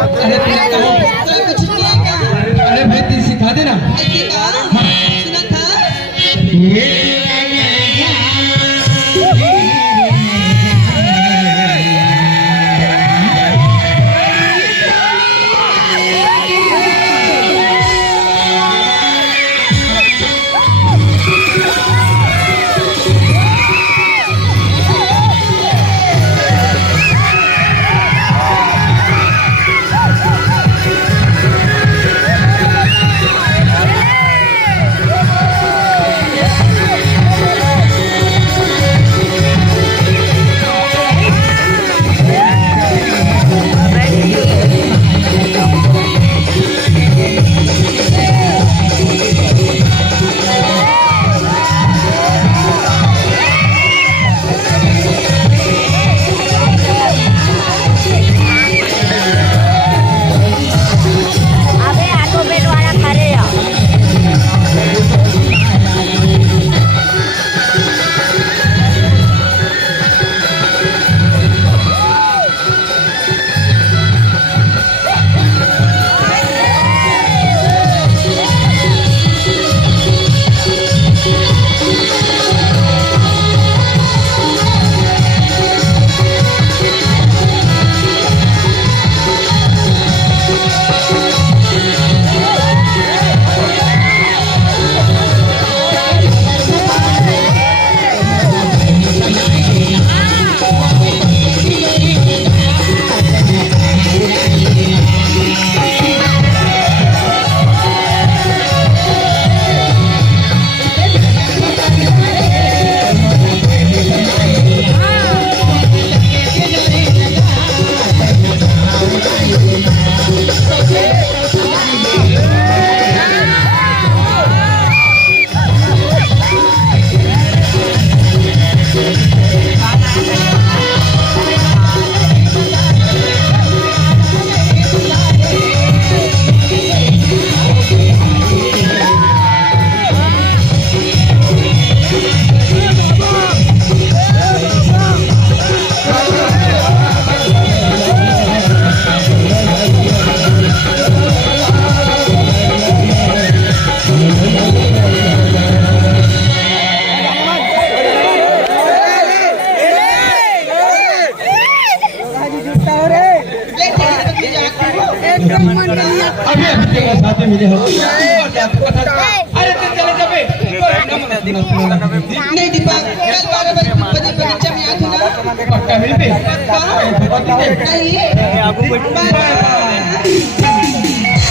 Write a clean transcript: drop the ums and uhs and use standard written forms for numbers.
अरे कुछ नहीं आएगा। अरे भाई ती सिखा देना। सुना था साथ मिले हो। अरे चले जाबे नहीं दीपक कल 12 बजे बगीचा में आ तू ना पक्का मिल पे नहीं